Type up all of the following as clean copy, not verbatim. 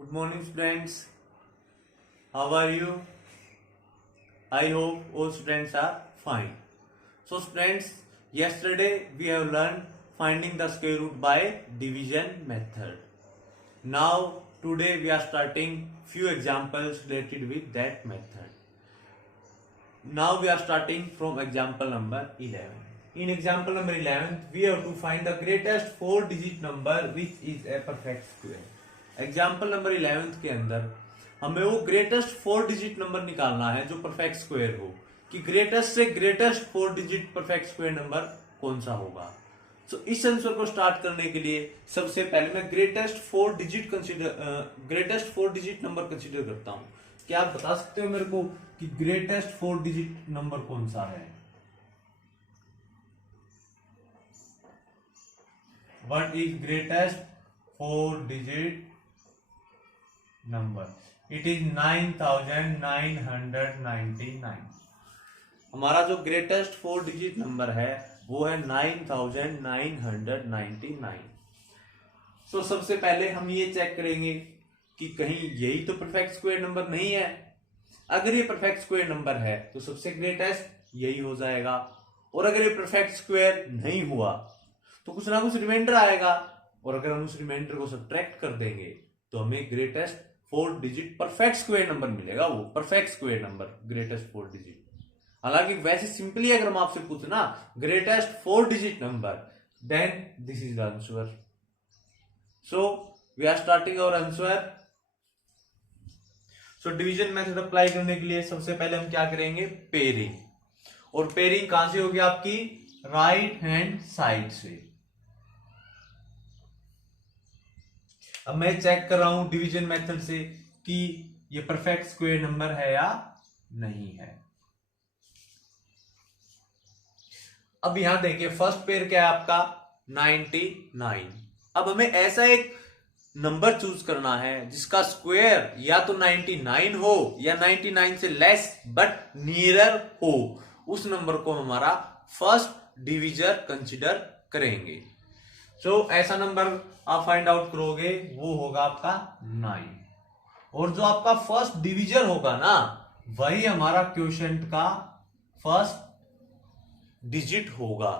Good morning, students. How are you? I hope all students are fine. So, students, yesterday we have learned finding the square root by division method. Now, today we are starting few examples related with that method. Now we are starting from example number 11. In example number 11, we have to find the greatest 4-digit number which is a perfect square. Example number 11 के अंदर हमें वो greatest four digit number निकालना है जो perfect square हो कि greatest से greatest four digit perfect square number कौन सा होगा। तो इस आंसर को स्टार्ट करने के लिए सबसे पहले मैं ग्रेटेस्ट 4-डिजिट नंबर कंसीडर करता हूं। क्या आप बता सकते हो मेरे को कि ग्रेटेस्ट 4-डिजिट नंबर कौन सा है? What is greatest four digit number? It is 9999। हमारा जो ग्रेटेस्ट 4-डिजिट नंबर है वो है 9999। तो सबसे पहले हम ये चेक करेंगे कि कहीं यही तो परफेक्ट स्क्वायर नंबर नहीं है। अगर ये परफेक्ट स्क्वायर नंबर है तो सबसे ग्रेटेस्ट यही हो जाएगा, और अगर ये परफेक्ट स्क्वायर नहीं हुआ तो कुछ ना कुछ रिमाइंडर आएगा, और अगर हम उस रिमाइंडर को सब्ट्रैक्ट कर देंगे तो हमें greatest four digit perfect square number मिलेगा, वो perfect square number greatest four digit. हालांकि वैसे सिंपली अगर हम आपसे पूछना greatest four digit number, then this is the answer. So we are starting our answer. So division method apply करने के लिए सबसे पहले हम क्या करेंगे? पेयरिंग। और पेयरिंग कहां से होगी? आपकी राइट हैंड साइड से। अब मैं चेक कर रहा हूं डिवीजन मेथड से कि ये परफेक्ट स्क्वायर नंबर है या नहीं है। अब यहां देखिए फर्स्ट पेयर क्या है आपका 99। अब हमें ऐसा एक नंबर चूज करना है जिसका स्क्वायर या तो 99 हो या 99 से लेस बट नियरर हो। उस नंबर को हमारा फर्स्ट डिविजर कंसीडर करेंगे। सो ऐसा नंबर आप फाइंड आउट करोगे वो होगा आपका 9, और जो आपका फर्स्ट डिविजर होगा ना वही हमारा क्वोशिएंट का फर्स्ट डिजिट होगा।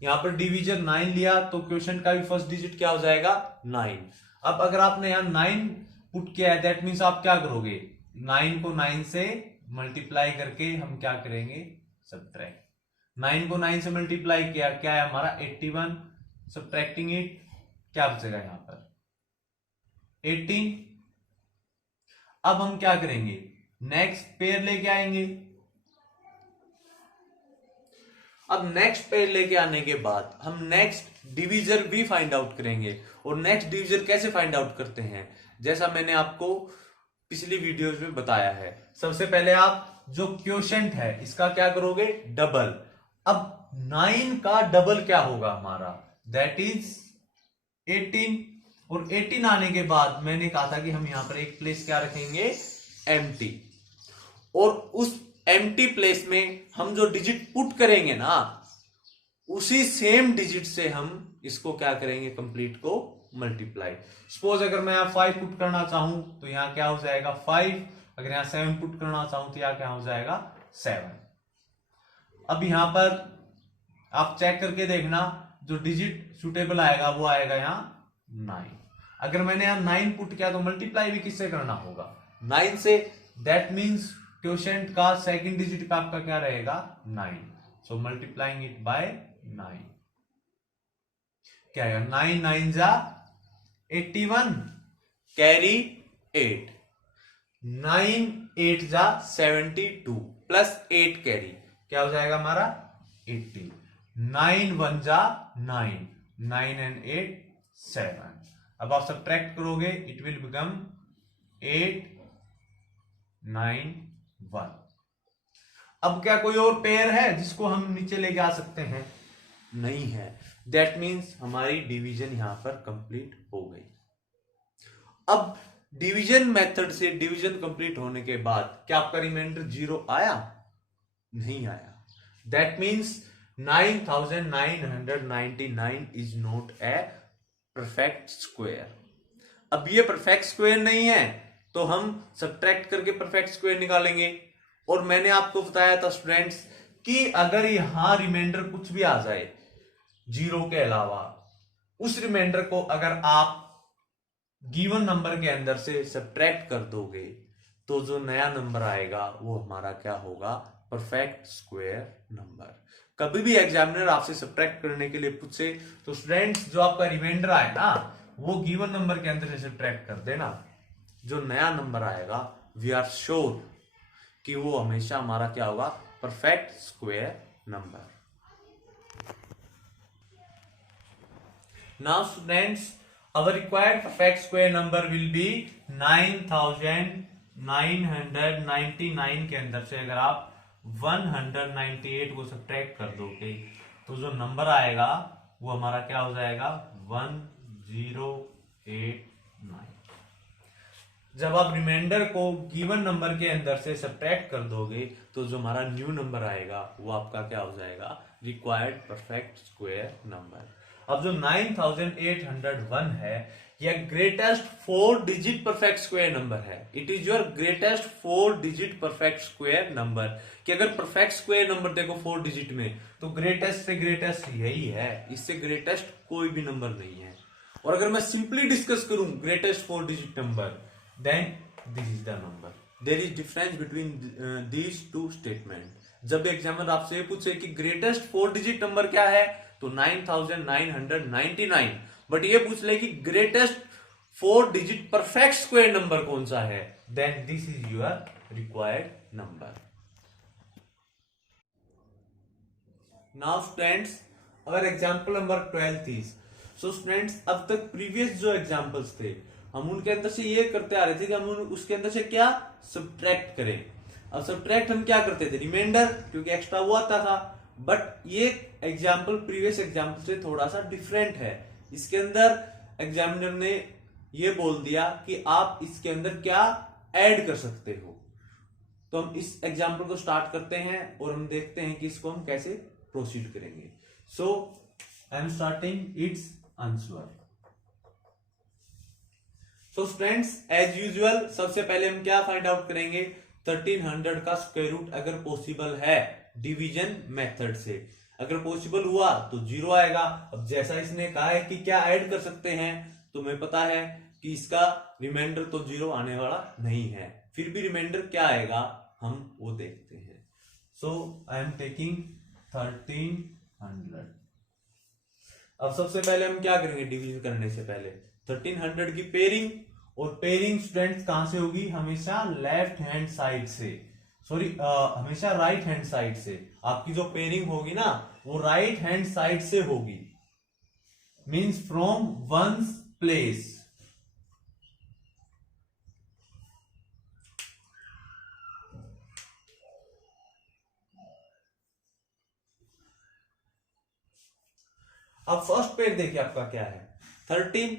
यहां पर डिविजर 9 लिया तो क्वोशिएंट का भी फर्स्ट डिजिट क्या हो जाएगा? 9। अब अगर आपने यहां 9 पुट किया है दैट मीन्स आप क्या करोगे? 9 को 9 से मल्टीप्लाई करके हम क्या करेंगे? सब्ट्रैक्ट। 9 को 9 से मल्टीप्लाई किया, क्या है हमारा 81। सब्ट्रैक्टिंग इट क्या बचेगा यहां पर? 18। अब हम क्या करेंगे? नेक्स्ट पेयर लेके आएंगे। अब नेक्स्ट पेयर लेके आने के बाद हम नेक्स्ट डिविजर भी फाइंड आउट करेंगे। और नेक्स्ट डिविजर कैसे फाइंड आउट करते हैं? जैसा मैंने आपको पिछली वीडियोस में बताया है, सबसे पहले आप जो क्वोशिएंट है इसका क्या करोगे? डबल। अब 9 का डबल क्या होगा हमारा? That is 18। और 18 आने के बाद मैंने कहा था कि हम यहां पर एक प्लेस क्या रखेंगे? एम्प्टी। और उस एम्प्टी प्लेस में हम जो डिजिट पुट करेंगे ना उसी सेम डिजिट से हम इसको क्या करेंगे? कंप्लीट को मल्टीप्लाई। सपोज अगर मैं यहां 5 पुट करना चाहूं तो यहां क्या हो जाएगा? 5। अगर यहां 7 पुट करना चाहूं तो यहां क्या हो जाएगा? 7। अब यहां पर आप चेक करके देखना जो डिजिट सुटेबल आएगा वो आएगा यहां 9। अगर मैंने यहां 9 पुट किया तो मल्टीप्लाई भी किससे करना होगा? 9 से। दैट मीन्स क्वोशिएंट का सेकंड डिजिट का आपका क्या रहेगा? 9। सो मल्टीप्लाइंग इट बाय 9 क्या आएगा? 9 9 जा 81 कैरी 8। 9 8 जा 72 प्लस 8 कैरी क्या हो जाएगा हमारा? 80। 9 1 जा 9, 9 and 8 7। अब आप सब्ट्रैक्ट करोगे इट विल बिकम 8 9 1। अब क्या कोई और पेयर है जिसको हम नीचे लेके आ सकते हैं? नहीं है। दैट मीन्स हमारी डिवीजन यहां पर कंप्लीट हो गई। अब डिवीजन मेथड से डिवीजन कंप्लीट होने के बाद क्या आपका रिमाइंडर 0 आया? नहीं आया। That means 9999 is not a perfect square। अब ये परफेक्ट स्क्वायर नहीं है तो हम सब्ट्रैक्ट करके परफेक्ट स्क्वायर निकालेंगे। और मैंने आपको बताया था स्टूडेंट्स कि अगर यहां रिमाइंडर कुछ भी आ जाए जीरो के अलावा, उस रिमाइंडर को अगर आप गिवन नंबर के अंदर से सब्ट्रैक्ट कर दोगे तो जो नया नंबर आएगा वो हमारा क्या होगा, परफेक्ट स्क्वायर नंबर। कभी भी एग्जामिनर आपसे सब्ट्रैक्ट करने के लिए पूछे तो स्टूडेंट्स जो आपका रिमाइंडर आए ना वो गिवन नंबर के अंदर से सब्ट्रैक्ट कर देना, जो नया नंबर आएगा वी आर श्योर कि वो हमेशा हमारा क्या होगा, perfect square number. Now students our required perfect square number will be 9999 के अंदर से अगर आप 198 को सब्ट्रैक्ट कर दोगे तो जो नंबर आएगा वो हमारा क्या हो जाएगा, 1089। जब आप रिमाइंडर को गिवन नंबर के अंदर से सब्ट्रैक्ट कर दोगे तो जो हमारा न्यू नंबर आएगा वो आपका क्या हो जाएगा, रिक्वायर्ड परफेक्ट स्क्वायर नंबर। अब जो 9801 है यह greatest 4 digit perfect square number है। It is your greatest 4 digit perfect square number. कि अगर परफेक्ट स्क्वायर नंबर देखो 4 डिजिट में तो ग्रेटेस्ट से ग्रेटेस्ट यही है, इससे ग्रेटेस्ट कोई भी नंबर नहीं है। और अगर मैं सिंपली डिस्कस करूं greatest 4 digit number, then this is the number. There is difference between these two statement. जब एग्जामिनर आपसे पूछे कि ग्रेटेस्ट 4 डिजिट नंबर क्या है तो 9999, बट ये पूछ ले कि greatest 4 digit perfect square number कौन सा है, then this is your required number. Now students अगर example number 12 is, so students अब तक प्रीवियस जो एग्जांपल्स थे हम उनके अंदर से ये करते आ रहे थे कि हम उसके अंदर से क्या सब्ट्रैक्ट करें। अब सब्ट्रैक्ट हम क्या करते थे, रिमाइंडर, क्योंकि एक्स्ट्रा वो आता था। बट ये एग्जाम्पल प्रीवियस एग्जाम्पल से थोड़ा सा डिफरेंट है। इसके अंदर एग्जामिनर ने ये बोल दिया कि आप इसके अंदर क्या ऐड कर सकते हो। तो हम इस एग्जाम्पल को स्टार्ट करते हैं और हम देखते हैं कि इसको हम कैसे प्रोसीड करेंगे। So I am starting its answer. So students as usual सबसे पहले हम क्या फाइंड आउट करेंगे, 1300 का स्क्वायर रूट अगर पॉसिबल है डिवीजन मेथड से। अगर पॉसिबल हुआ तो 0 आएगा। अब जैसा इसने कहा है कि क्या ऐड कर सकते हैं तो हमें पता है कि इसका रिमाइंडर तो 0 आने वाला नहीं है, फिर भी रिमाइंडर क्या आएगा हम वो देखते हैं। सो आई एम टेकिंग 1300। अब सबसे पहले हम क्या करेंगे, डिवीजन करने से पहले 1300 की पेयरिंग, और पेयरिंग स्टूडेंट्स कहां से होगी, हमेशा लेफ्ट हैंड साइड से, सॉरी हमेशा राइट हैंड साइड से। आपकी जो पेयरिंग होगी ना वो राइट हैंड साइड से होगी, मींस फ्रॉम वंस प्लेस। अब फर्स्ट पेयर देखिए आपका क्या है 13।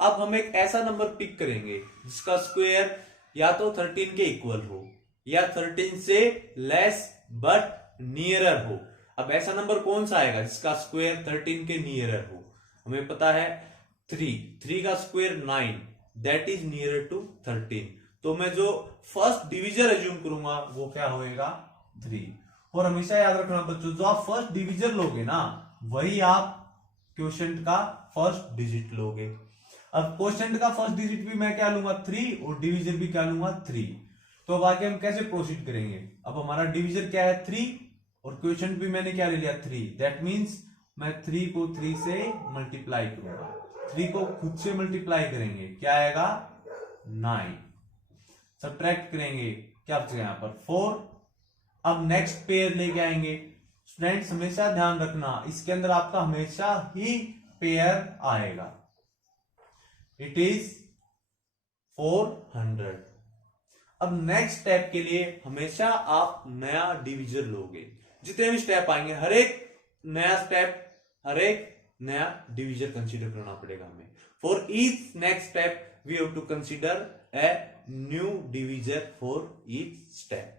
अब हम एक ऐसा नंबर पिक करेंगे जिसका स्क्वायर या तो 13 के इक्वल हो या 13 से लेस बट नियरर हो। अब ऐसा नंबर कौन सा आएगा जिसका स्क्वायर 13 के नियरर हो, हमें पता है 3 का square 9, that is nearer to 13। तो मैं जो फर्स्ट डिविजन एज्यूम करूंगा वो क्या होएगा 3। और हमेशा याद रखना बच्चों, जो आप फर्स्ट डिविजन लोगे ना वही आप क्वोशिएंट का फर्स्ट डिजिट लोगे। अब क्वोशिएंट का फर्स्ट डिजिट भी मैं क्या लूंगा 3 और डिवीजन भी क्या लूंगा 3। तो अब आगे हम कैसे प्रोसीड करेंगे, अब हमारा डिवीजन क्या है 3 और क्वोशिएंट भी मैंने क्या ले लिया 3, दैट मींस मैं 3 को 3 से मल्टीप्लाई करूंगा, 3 को खुद से मल्टीप्लाई करेंगे क्या आएगा 9, सब्ट्रैक्ट करेंगे क्या बचेगा यहां पर 4। अब नेक्स्ट पेयर लेके आएंगे। स्टूडेंट्स हमेशा ध्यान रखना इसके अंदर आपका हमेशा ही पेयर आएगा, इट इज 400। अब नेक्स्ट स्टेप के लिए हमेशा आप नया डिवीजर लोगे। जितने भी स्टेप आएंगे हर एक नया स्टेप, हर एक नया डिवीजर कंसीडर करना पड़ेगा हमें। For each next step we have to consider a new divisor for each step.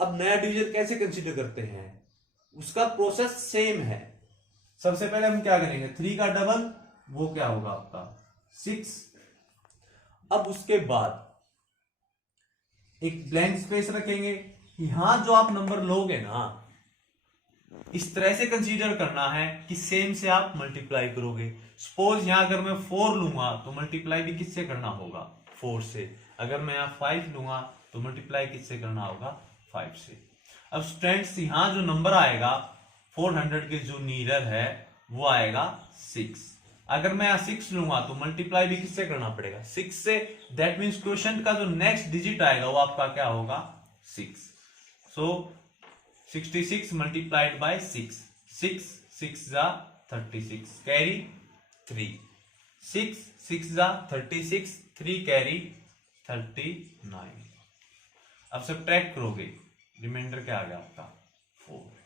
अब नया डिवीजर कैसे कंसीडर करते हैं, उसका प्रोसेस सेम है। सबसे पहले हम क्या करेंगे 3 का डबल वो क्या होगा आपका 6। अब उसके बाद एक ब्लैंक स्पेस रखेंगे। यहां जो आप नंबर लोगे ना, इस तरह से कंसीडर करना है कि सेम से आप मल्टीप्लाई करोगे। सपोज यहां अगर मैं 4 लूंगा तो मल्टीप्लाई भी किससे करना होगा? 4 से। अगर मैं यहां 5 लूंगा तो मल्टीप्लाई किससे करना होगा? 5 से। अब स्टूडेंट्स यहां जो नंबर आएगा 400 के जो नीरर है वो आएगा 6। अगर मैं यहां 6 लूंगा तो मल्टीप्लाई भी किससे करना पड़ेगा? 6 से। दैट मीन्स क्वेश्चन का जो नेक्स्ट डिजिट आएगा वो आपका क्या होगा? 6। सो 66 मल्टीप्लाइड बाय 6, 6 6 जा 36 कैरी 3, 6 6 जा 36, 3 कैरी 39। अब सब्ट्रैक्ट करोगे, रिमाइंडर क्या आ गया आपका? 4।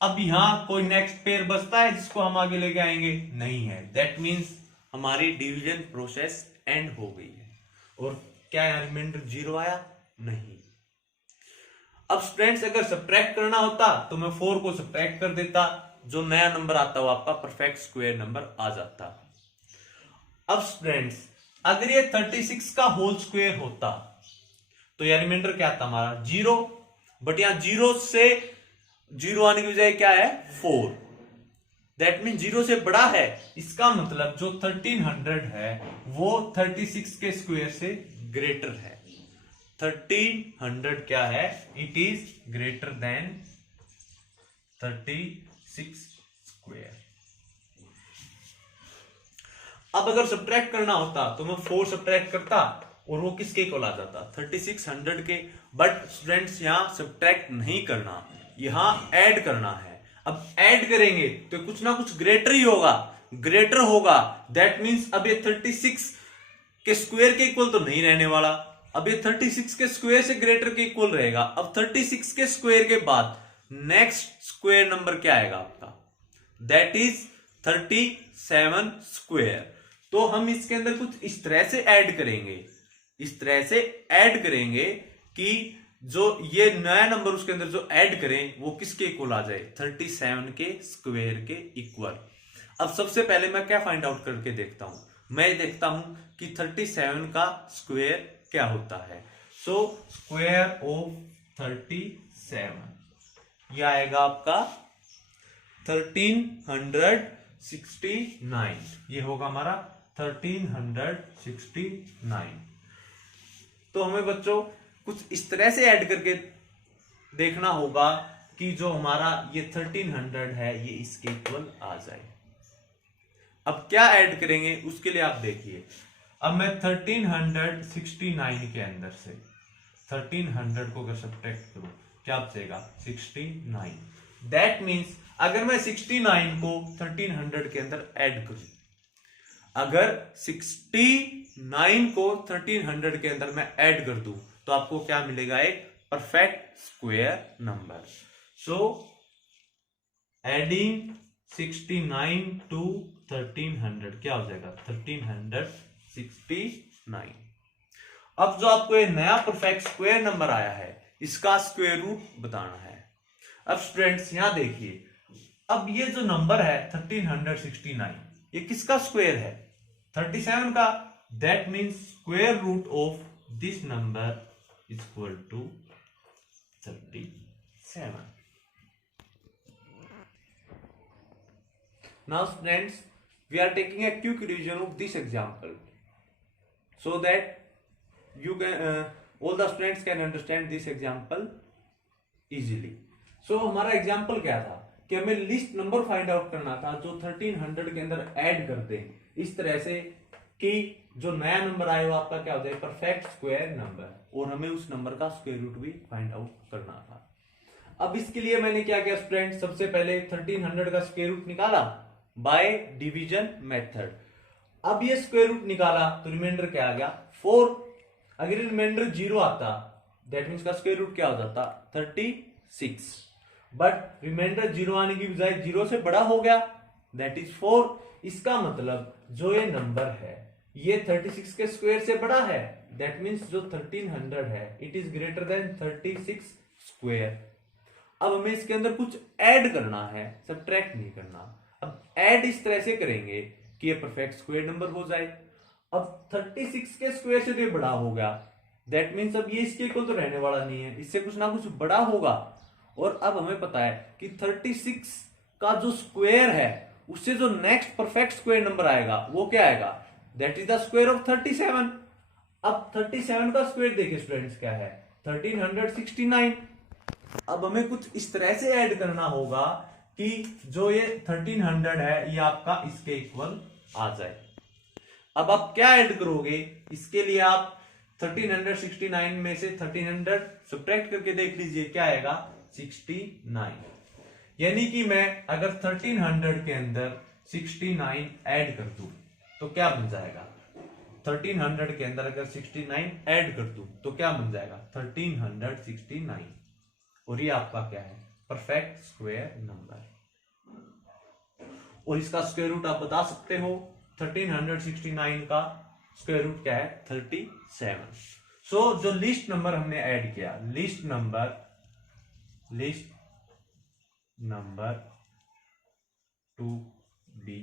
अब यहां कोई नेक्स्ट पेयर बचता है जिसको हम आगे लेके आएंगे? नहीं है। दैट मीन्स हमारी डिवीजन प्रोसेस एंड हो गई है। और क्या यहां रिमाइंडर 0 आया? नहीं। अब स्टूडेंट्स अगर सब्ट्रैक्ट करना होता तो मैं 4 को सब्ट्रैक्ट कर देता, जो नया नंबर आता वो आपका परफेक्ट स्क्वायर नंबर आ जाता। अब स्टूडेंट्स अगर ये 36 का होल स्क्वायर होता तो यह रिमाइंडर क्या आता हमारा? 0। बट यहां 0 से 0 आने की बजाय क्या है? 4। दैट मीन 0 से बड़ा है। इसका मतलब जो 1300 है वो 36 के स्क्वायर से ग्रेटर है। 1300 क्या है? It is greater than 36 square. अब अगर सब्ट्रैक्ट करना होता तो मैं 4 सब्ट्रैक्ट करता और वो किसके इक्वल आ जाता? 3600 के। बट स्टूडेंट्स यहां सब्ट्रैक्ट नहीं करना, यहां ऐड करना है। अब ऐड करेंगे तो कुछ ना कुछ ग्रेटर ही होगा, ग्रेटर होगा। दैट मीन्स अब ये 36 के स्क्वायर के इक्वल तो नहीं रहने वाला, अब ये 36 के स्क्वायर से ग्रेटर के इक्वल रहेगा। अब 36 के स्क्वायर के बाद नेक्स्ट स्क्वायर नंबर क्या आएगा आपका? That is 37 square. तो हम इसके अंदर कुछ इस तरह से ऐड करेंगे, इस तरह से ऐड करेंगे कि जो ये नया नंबर उसके अंदर जो ऐड करें वो किसके इक्वल आ जाए? 37 के स्क्वायर के इक्वल। अब सबसे पहले मैं क्या फाइंड आउट करके देखता हूं? मैं देखता हूं कि 37 का स्क्वायर क्या होता है। सो स्क्वायर ऑफ 37 यह आएगा आपका 1369। ये होगा हमारा 1369। तो हमें बच्चों कुछ इस तरह से ऐड करके देखना होगा कि जो हमारा ये 1300 है ये इसके इक्वल आ जाए। अब क्या ऐड करेंगे उसके लिए आप देखिए। अब मैं 1369 के अंदर से 1300 को अगर सब्ट्रैक्ट करूं क्या बचेगा? 69। दैट मीन्स अगर मैं 69 को 1300 के अंदर ऐड करूं, अगर 69 को 1300 के अंदर मैं ऐड कर दूं तो आपको क्या मिलेगा? एक perfect square number. So adding 69 to 1300 क्या हो जाएगा? 1369। अब जो आपको ये नया परफेक्ट स्क्वायर नंबर आया है इसका स्क्वायर रूट बताना है। अब स्टूडेंट्स यहां देखिए, अब ये जो नंबर है 1369 ये किसका स्क्वायर है? 37 का। That means square root of this number is equal to 37। Now students, we are taking a quick revision of this example so that you can all the students can understand this example easily. So हमारा example क्या था कि हमें list number find out करना था जो 1300 के अंदर ऐड कर दें इस तरह से कि जो नया नंबर आए वो आपका क्या हो जाए? Perfect square number. और हमें उस नंबर का स्क्वायर रूट भी फाइंड आउट करना था। अब इसके लिए मैंने क्या किया स्टूडेंट? सबसे पहले 1300 का स्क्वायर रूट निकाला बाय डिवीजन मेथड। अब ये स्क्वायर रूट निकाला तो रिमाइंडर क्या आ गया? 4। अगर रिमाइंडर 0 आता दैट मीन्स का स्क्वायर रूट क्या हो जाता? 36। बट रिमाइंडर 0 आने की बजाय 0 से बड़ा हो गया दैट इज 4। इसका मतलब जो ये नंबर है ये 36 के स्क्वायर से बड़ा है। दैट मीन्स जो 1300 है it is greater than 36 square. अब हमें इसके अंदर कुछ ऐड करना है, सब्ट्रैक्ट नहीं करना। अब ऐड इस तरह से करेंगे कि ये परफेक्ट स्क्वायर नंबर हो जाए। अब 36 के स्क्वायर से तो ये बड़ा हो गया, दैट मीन्स अब ये इसके इक्वल तो रहने वाला नहीं है, इससे कुछ ना कुछ बड़ा होगा। और अब हमें पता है कि 36 का जो स्क्वायर है उससे जो नेक्स्ट परफेक्ट स्क्वायर नंबर आएगा वो क्या आएगा, that is the square of 37। अब 37 का स्क्वायर देखिए स्टूडेंट्स क्या है, 1369। अब हमें कुछ इस तरह से ऐड करना होगा कि जो ये 1300 है ये आपका इसके इक्वल आ जाए। अब आप क्या ऐड करोगे, इसके लिए आप 1369 में से 1300 सब्ट्रैक्ट करके देख लीजिए क्या आएगा, 69। यानी कि मैं अगर 1300 के अंदर 69 ऐड कर दूं तो क्या बन जाएगा, 1300 के अंदर अगर 69 ऐड कर दूं तो क्या बन जाएगा, 1369। और ये आपका क्या है, परफेक्ट स्क्वायर नंबर। और इसका स्क्वायर रूट आप बता सकते हो, 1369 का स्क्वायर रूट क्या है, 37। सो जो लिस्ट नंबर हमने ऐड किया, list number to be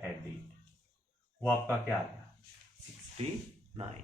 added, वो आपका क्या आ गया, 69।